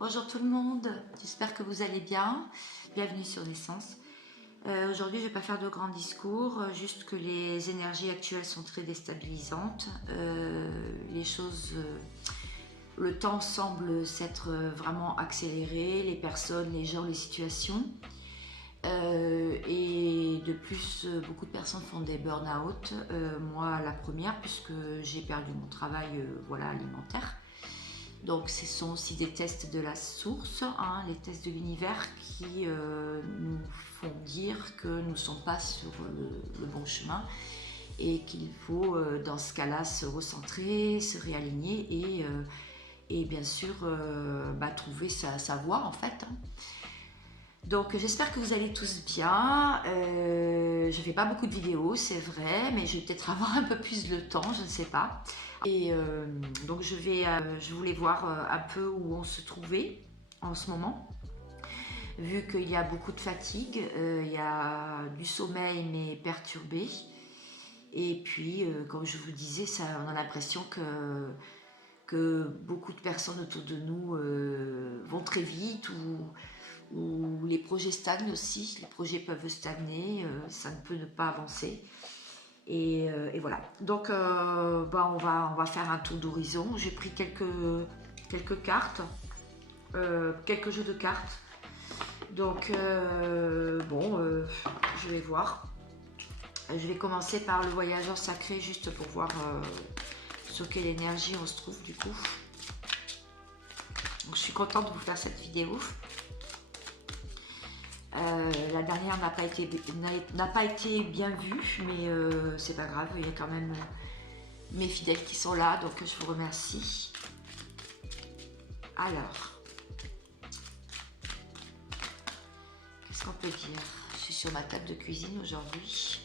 Bonjour tout le monde, j'espère que vous allez bien. Bienvenue sur Naissance. Aujourd'hui, je ne vais pas faire de grands discours, juste que les énergies actuelles sont très déstabilisantes. Les choses, le temps semble s'être vraiment accéléré, les personnes, les gens, les situations. Et de plus, beaucoup de personnes font des burn-out. Moi, la première, puisque j'ai perdu mon travail voilà, alimentaire. Donc ce sont aussi des tests de la source, hein, les tests de l'univers qui nous font dire que nous ne sommes pas sur le bon chemin et qu'il faut dans ce cas-là se recentrer, se réaligner et bien sûr trouver sa voie en fait. Donc j'espère que vous allez tous bien. Je ne fais pas beaucoup de vidéos, c'est vrai, mais je vais peut-être avoir un peu plus de temps, je ne sais pas. Et donc je voulais voir un peu où on se trouvait en ce moment. Vu qu'il y a beaucoup de fatigue, il y a du sommeil mais perturbé. Et puis, comme je vous disais, on a l'impression que beaucoup de personnes autour de nous vont très vite ou les projets stagnent aussi. Les projets peuvent stagner, ça ne peut ne pas avancer. Et voilà. Donc, on va faire un tour d'horizon. J'ai pris quelques cartes, quelques jeux de cartes. Donc, je vais voir. Je vais commencer par le voyageur sacré, juste pour voir sur quelle énergie on se trouve du coup. Donc, je suis contente de vous faire cette vidéo. La dernière n'a pas été bien vue, mais c'est pas grave, il y a quand même mes fidèles qui sont là, donc je vous remercie. Alors, qu'est-ce qu'on peut dire? Je suis sur ma table de cuisine aujourd'hui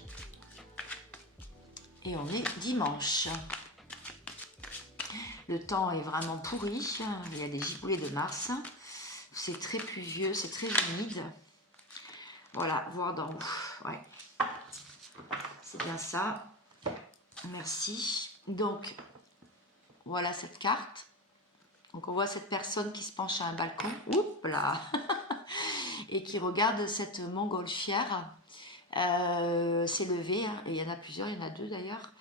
et on est dimanche. Le temps est vraiment pourri, il y a des giboulées de mars, c'est très pluvieux, c'est très humide. Voilà, voir d'en haut, ouais, c'est bien ça. Merci. Donc, voilà cette carte. Donc, on voit cette personne qui se penche à un balcon. Oups là et qui regarde cette montgolfière s'élever. Hein, et il y en a plusieurs, il y en a deux d'ailleurs.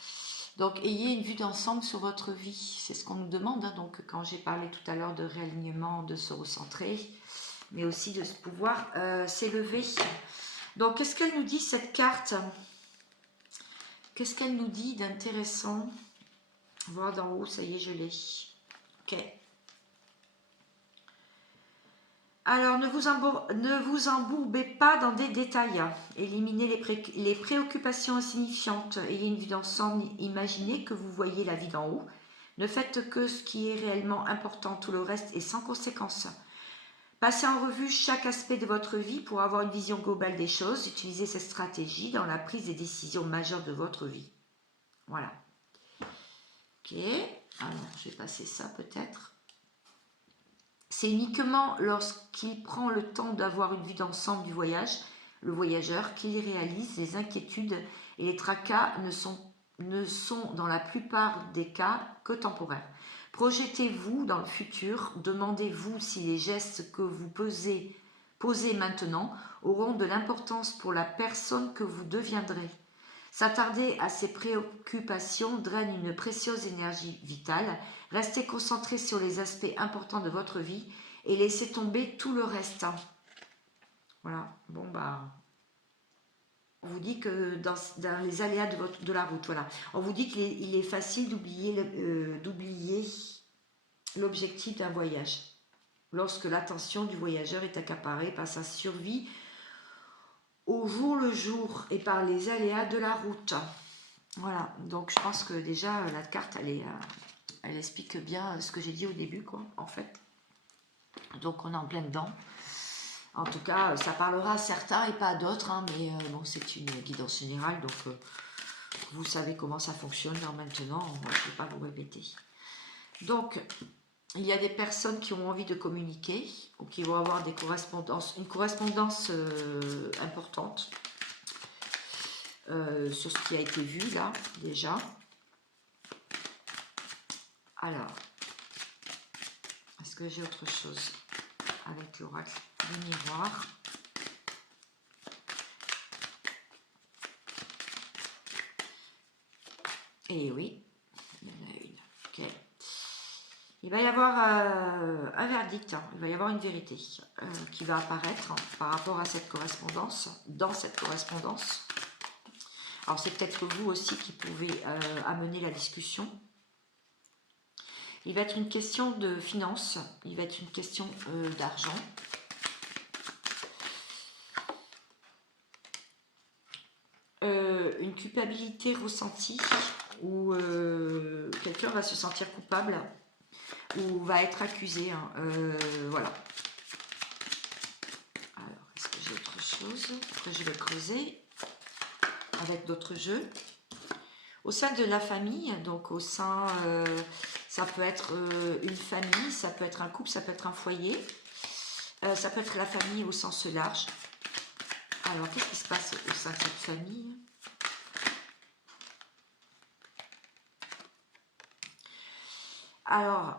Donc, ayez une vue d'ensemble sur votre vie. C'est ce qu'on nous demande. Hein. Donc, quand j'ai parlé tout à l'heure de réalignement, de se recentrer, mais aussi de pouvoir s'élever. Donc, qu'est-ce qu'elle nous dit cette carte? Qu'est-ce qu'elle nous dit d'intéressant? Voir d'en haut, ça y est, je l'ai. Ok. Alors, ne vous embourbez pas dans des détails. Éliminez les préoccupations insignifiantes. Ayez une vue d'ensemble. Imaginez que vous voyez la vie d'en haut. Ne faites que ce qui est réellement important. Tout le reste est sans conséquence. Passez en revue chaque aspect de votre vie pour avoir une vision globale des choses. Utilisez cette stratégie dans la prise des décisions majeures de votre vie. Voilà. Ok. Alors, je vais passer ça peut-être. C'est uniquement lorsqu'il prend le temps d'avoir une vue d'ensemble du voyage, le voyageur, qu'il réalise les inquiétudes et les tracas ne sont dans la plupart des cas que temporaires. Projetez-vous dans le futur, demandez-vous si les gestes que vous posez maintenant auront de l'importance pour la personne que vous deviendrez. S'attarder à ces préoccupations draine une précieuse énergie vitale. Restez concentré sur les aspects importants de votre vie et laissez tomber tout le reste. Voilà, bon on vous dit que dans les aléas de la route, voilà, on vous dit qu'il est facile d'oublier l'objectif d'un voyage lorsque l'attention du voyageur est accaparée par sa survie au jour le jour et par les aléas de la route. Voilà, donc je pense que déjà la carte elle explique bien ce que j'ai dit au début, quoi, en fait. Donc on est en plein dedans. En tout cas, ça parlera à certains et pas à d'autres, hein, mais bon, c'est une guidance générale, donc vous savez comment ça fonctionne. Alors maintenant, je ne vais pas vous répéter. Donc, il y a des personnes qui ont envie de communiquer ou qui vont avoir une correspondance importante. Sur ce qui a été vu là déjà. Alors, est-ce que j'ai autre chose? avec l'oracle du miroir. Et oui, il y en a une. Ok. Il va y avoir un verdict, hein. Il va y avoir une vérité qui va apparaître par rapport à cette correspondance, dans cette correspondance. Alors c'est peut-être vous aussi qui pouvez amener la discussion. Il va être une question de finances, il va être une question d'argent. Une culpabilité ressentie où quelqu'un va se sentir coupable ou va être accusé. Hein. Voilà. Alors, est-ce que j'ai autre chose? Après, je vais creuser avec d'autres jeux. Au sein de la famille, donc au sein, ça peut être une famille, ça peut être un couple, ça peut être un foyer, ça peut être la famille au sens large. Alors, qu'est-ce qui se passe au sein de cette famille? Alors,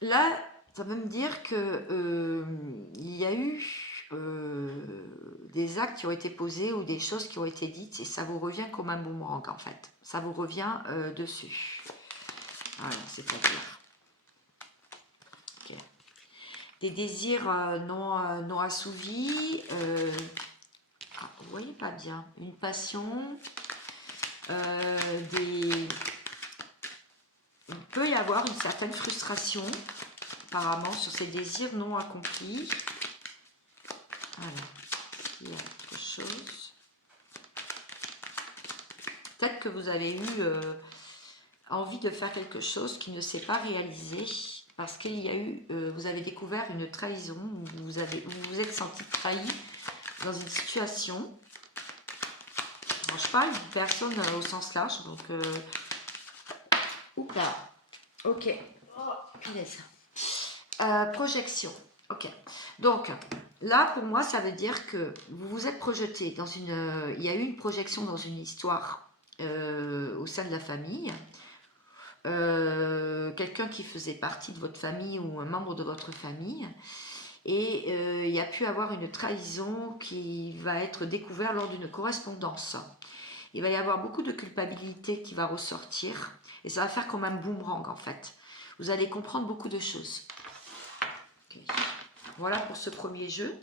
là, ça veut me dire que il y a eu des actes qui ont été posés ou des choses qui ont été dites et ça vous revient comme un boomerang en fait. Ça vous revient dessus. Voilà, c'est-à-dire des désirs non assouvis. Vous voyez pas bien. Une passion. Il peut y avoir une certaine frustration apparemment sur ces désirs non accomplis. Alors, est-ce qu'il y a autre chose? Peut-être que vous avez eu envie de faire quelque chose qui ne s'est pas réalisé parce qu'il y a eu, vous avez découvert une trahison, vous vous êtes senti trahi dans une situation. Alors, je parle d'une personne au sens large, donc oups là, ok, projection, ok, donc là pour moi ça veut dire que vous vous êtes projeté dans une, il y a eu une projection dans une histoire au sein de la famille. Quelqu'un qui faisait partie de votre famille ou un membre de votre famille et il y a pu avoir une trahison qui va être découverte lors d'une correspondance. Il va y avoir beaucoup de culpabilité qui va ressortir et ça va faire comme un boomerang en fait. Vous allez comprendre beaucoup de choses. Okay. Voilà pour ce premier jeu.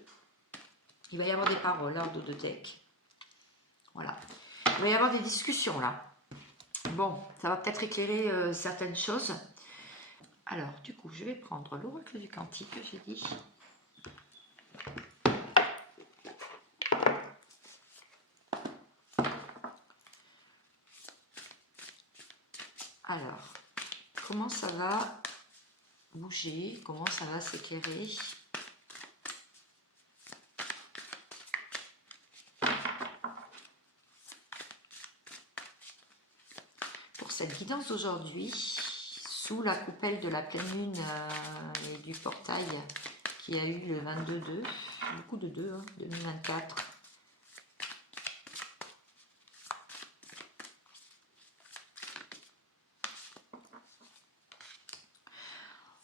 Il va y avoir des paroles, ordre de deck. Voilà. Il va y avoir des discussions là. Bon, ça va peut-être éclairer certaines choses. Alors, du coup, je vais prendre l'oracle du Cantique que j'ai dit. Alors, comment ça va bouger? Comment ça va s'éclairer? Pour cette guidance d'aujourd'hui, sous la coupelle de la pleine lune et du portail qui a eu le 22-2, beaucoup de 2, hein, 2024.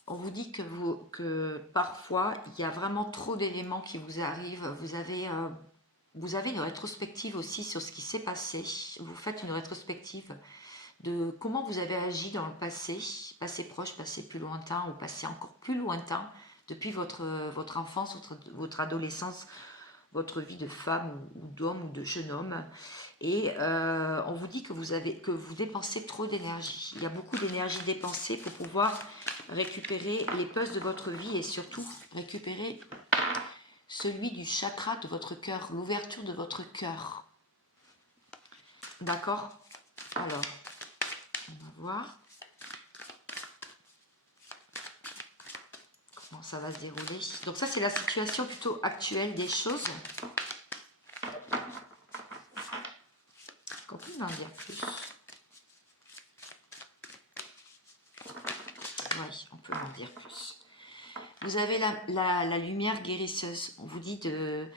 On vous dit que parfois, il y a vraiment trop d'éléments qui vous arrivent. Vous avez une rétrospective aussi sur ce qui s'est passé. Vous faites une rétrospective de comment vous avez agi dans le passé, passé proche, passé plus lointain ou passé encore plus lointain, depuis votre enfance, votre adolescence, votre vie de femme ou d'homme ou de jeune homme. Et on vous dit que vous dépensez trop d'énergie. Il y a beaucoup d'énergie dépensée pour pouvoir récupérer les puzzles de votre vie et surtout récupérer celui du chakra de votre cœur, l'ouverture de votre cœur. D'accord? Alors, on va voir comment ça va se dérouler. Donc ça, c'est la situation plutôt actuelle des choses. Est-ce qu'on peut en dire plus? Oui, on peut en dire plus. Vous avez la lumière guérisseuse. On vous dit que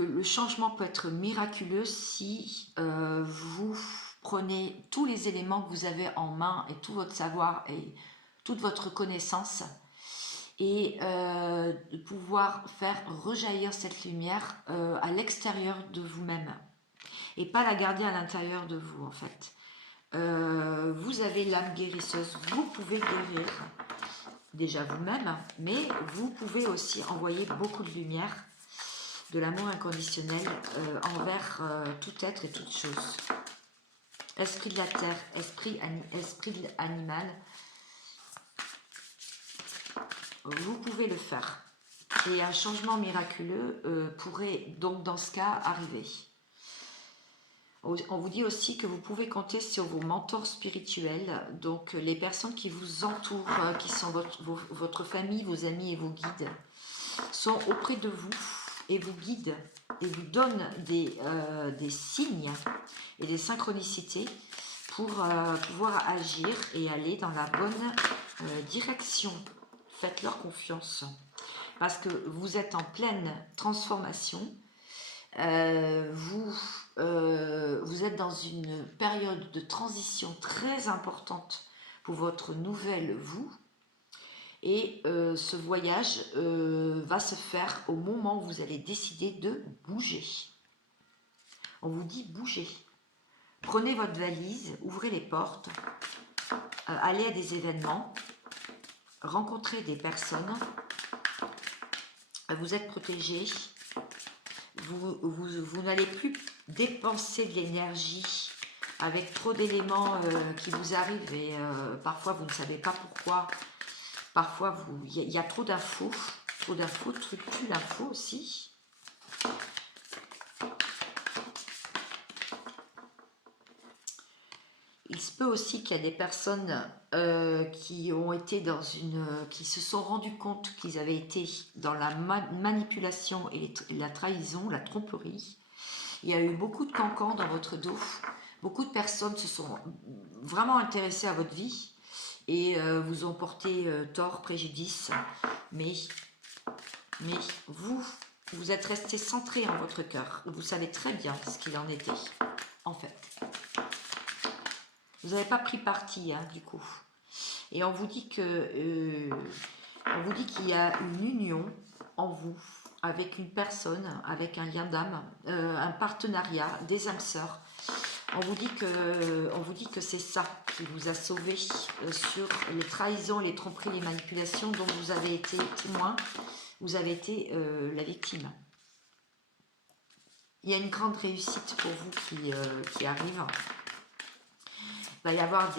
le changement peut être miraculeux si vous prenez tous les éléments que vous avez en main et tout votre savoir et toute votre connaissance et de pouvoir faire rejaillir cette lumière à l'extérieur de vous-même et pas la garder à l'intérieur de vous en fait. Vous avez l'âme guérisseuse, vous pouvez guérir déjà vous-même, mais vous pouvez aussi envoyer beaucoup de lumière, de l'amour inconditionnel envers tout être et toute chose. Esprit de la terre, esprit animal, vous pouvez le faire. Et un changement miraculeux pourrait donc dans ce cas arriver. On vous dit aussi que vous pouvez compter sur vos mentors spirituels, donc les personnes qui vous entourent, qui sont votre famille, vos amis et vos guides, sont auprès de vous et vous guident et vous donnent des signes et des synchronicités pour pouvoir agir et aller dans la bonne direction. Faites-leur confiance parce que vous êtes en pleine transformation. Vous êtes dans une période de transition très importante pour votre nouvelle vous. Et ce voyage va se faire au moment où vous allez décider de bouger. On vous dit bouger. Prenez votre valise, ouvrez les portes, allez à des événements, rencontrez des personnes, vous êtes protégé, vous n'allez plus dépenser de l'énergie avec trop d'éléments qui vous arrivent et parfois vous ne savez pas pourquoi. Parfois, il y a trop d'infos, truc plus l'info aussi. Il se peut aussi qu'il y a des personnes qui ont été qui se sont rendus compte qu'ils avaient été dans la manipulation et la trahison, la tromperie. Il y a eu beaucoup de cancans dans votre dos. Beaucoup de personnes se sont vraiment intéressées à votre vie et vous ont porté tort, préjudice, mais vous êtes resté centré en votre cœur. Vous savez très bien ce qu'il en était, en fait. Vous n'avez pas pris parti, hein, du coup. Et on vous dit que on vous dit qu'il y a une union en vous avec une personne, avec un lien d'âme, un partenariat, des âmes sœurs. On vous dit que c'est ça qui vous a sauvé sur les trahisons, les tromperies, les manipulations dont vous avez été témoin, vous avez été la victime. Il y a une grande réussite pour vous qui arrive. Il va y avoir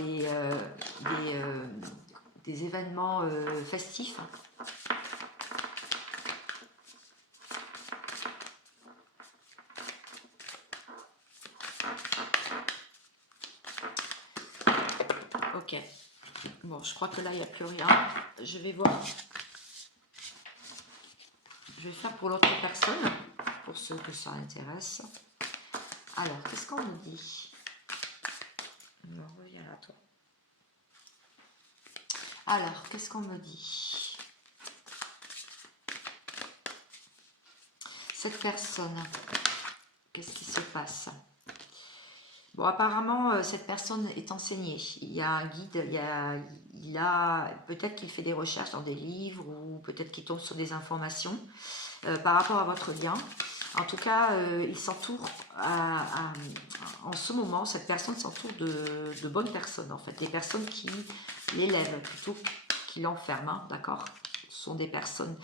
des événements festifs. Ok. Bon, je crois que là, il n'y a plus rien. Je vais voir. Je vais faire pour l'autre personne, pour ceux que ça intéresse. Alors, qu'est-ce qu'on me dit? On revient à toi. Alors, qu'est-ce qu'on me dit? Cette personne, qu'est-ce qui se passe? Bon, apparemment, cette personne est enseignée. Il y a un guide, peut-être qu'il fait des recherches dans des livres ou peut-être qu'il tombe sur des informations par rapport à votre lien. En tout cas, il s'entoure, en ce moment, cette personne s'entoure de bonnes personnes, en fait. Des personnes qui l'élèvent plutôt qui l'enferment, hein, d'accord? Ce sont des personnes.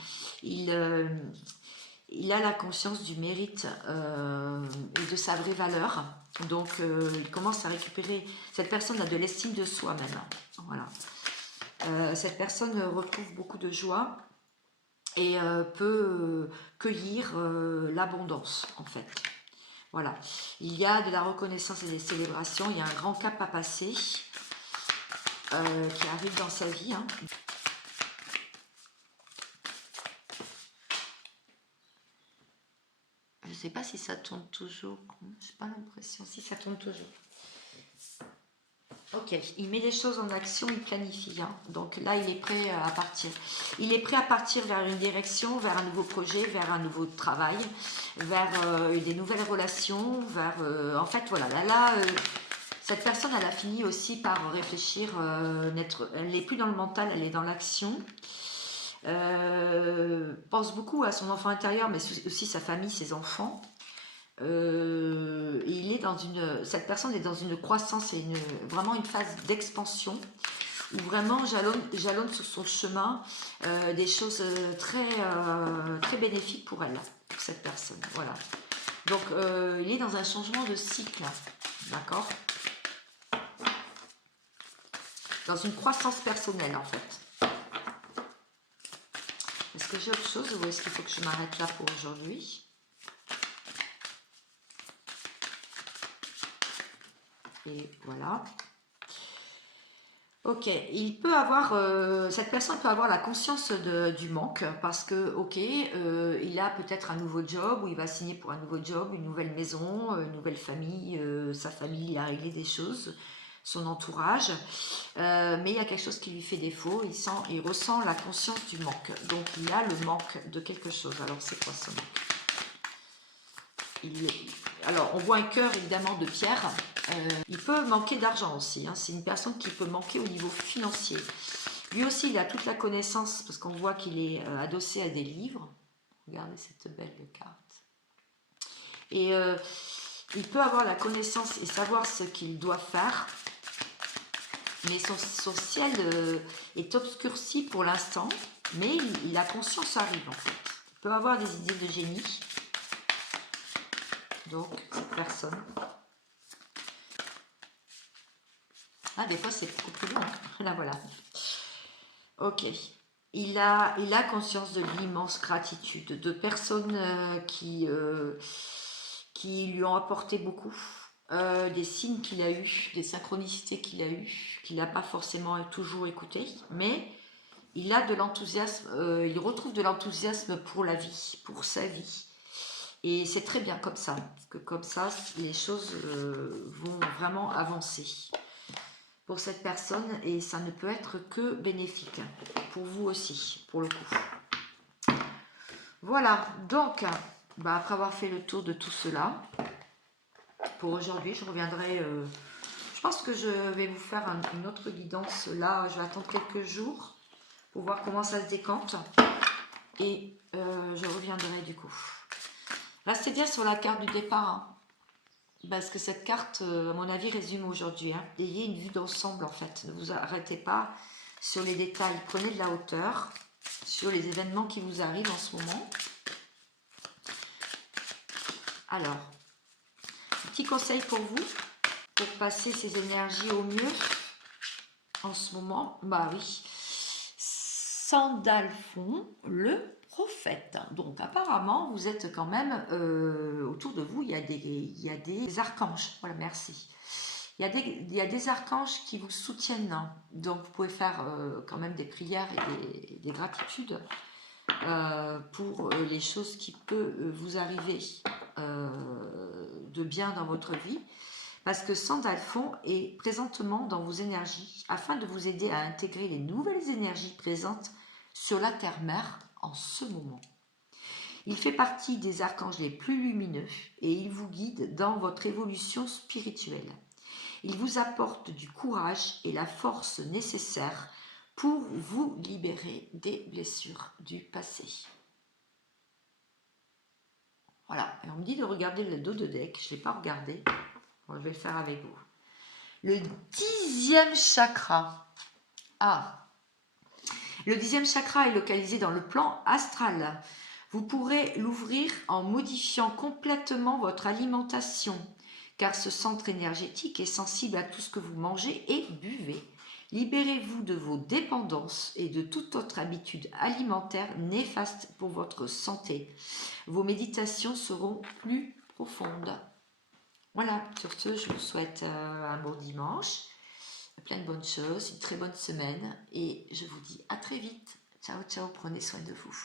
Il a la conscience du mérite et de sa vraie valeur. Donc, il commence à récupérer... Cette personne a de l'estime de soi même. Voilà. Cette personne retrouve beaucoup de joie et peut cueillir l'abondance, en fait. Voilà. Il y a de la reconnaissance et des célébrations. Il y a un grand cap à passer qui arrive dans sa vie, hein. Je ne sais pas si ça tourne toujours. Je n'ai pas l'impression. Si ça tourne toujours. Ok, il met les choses en action, il planifie. Hein. Donc là, il est prêt à partir. Il est prêt à partir vers une direction, vers un nouveau projet, vers un nouveau travail, vers des nouvelles relations, vers... en fait, voilà. Cette personne, elle a fini aussi par réfléchir. Elle n'est plus dans le mental, elle est dans l'action. pense beaucoup à son enfant intérieur, mais aussi sa famille, ses enfants. Et il est cette personne est dans une croissance et vraiment une phase d'expansion où vraiment jalonne sur son chemin des choses très bénéfiques pour elle, pour cette personne. Voilà. Donc il est dans un changement de cycle, d'accord? Dans une croissance personnelle en fait. Est-ce que j'ai autre chose ou est-ce qu'il faut que je m'arrête là pour aujourd'hui? Et voilà. Ok, cette personne peut avoir la conscience du manque parce que, ok, il a peut-être un nouveau job ou il va signer pour un nouveau job, une nouvelle maison, une nouvelle famille, sa famille a réglé des choses, son entourage, mais il y a quelque chose qui lui fait défaut, il ressent la conscience du manque, donc il a le manque de quelque chose. Alors c'est quoi ce manque? Alors on voit un cœur évidemment de pierre. Il peut manquer d'argent aussi, hein. C'est une personne qui peut manquer au niveau financier. Lui aussi, il a toute la connaissance parce qu'on voit qu'il est adossé à des livres. Regardez cette belle carte. Et il peut avoir la connaissance et savoir ce qu'il doit faire, mais son ciel est obscurci pour l'instant, mais la conscience arrive en fait. Il peut avoir des idées de génie. Donc, cette personne... Ah, des fois, c'est beaucoup plus long. Là, voilà. Ok. Il a conscience de l'immense gratitude de personnes qui lui ont apporté beaucoup, des signes qu'il a eu, des synchronicités qu'il a eu, qu'il n'a pas forcément toujours écouté, mais il a de l'enthousiasme, il retrouve de l'enthousiasme pour la vie, pour sa vie. Et c'est très bien comme ça, parce que comme ça, les choses vont vraiment avancer pour cette personne et ça ne peut être que bénéfique pour vous aussi, pour le coup. Voilà, donc, après avoir fait le tour de tout cela, pour aujourd'hui, je reviendrai, je pense que je vais vous faire une autre guidance, là, je vais attendre quelques jours pour voir comment ça se décante et je reviendrai du coup. Restez bien sur la carte du départ, hein. Parce que cette carte, à mon avis, résume aujourd'hui. Hein. Ayez une vue d'ensemble, en fait. Ne vous arrêtez pas sur les détails. Prenez de la hauteur sur les événements qui vous arrivent en ce moment. Alors, petit conseil pour vous, pour passer ces énergies au mieux en ce moment. Bah oui, Sandalphon, le prophète. Donc apparemment, vous êtes quand même, autour de vous, il y a des archanges. Voilà, merci. Il y a des archanges qui vous soutiennent. Donc vous pouvez faire quand même des prières et des gratitudes pour les choses qui peuvent vous arriver de bien dans votre vie. Parce que Sandalphon est présentement dans vos énergies afin de vous aider à intégrer les nouvelles énergies présentes sur la terre-mère en ce moment. Il fait partie des archanges les plus lumineux et il vous guide dans votre évolution spirituelle. Il vous apporte du courage et la force nécessaire pour vous libérer des blessures du passé. Voilà, et on me dit de regarder le dos de deck, je ne l'ai pas regardé, bon, je vais le faire avec vous. Le 10e chakra. Ah, le 10e chakra est localisé dans le plan astral. Vous pourrez l'ouvrir en modifiant complètement votre alimentation, car ce centre énergétique est sensible à tout ce que vous mangez et buvez. Libérez-vous de vos dépendances et de toute autre habitude alimentaire néfaste pour votre santé. Vos méditations seront plus profondes. Voilà, sur ce, je vous souhaite un bon dimanche, plein de bonnes choses, une très bonne semaine et je vous dis à très vite. Ciao, ciao, prenez soin de vous.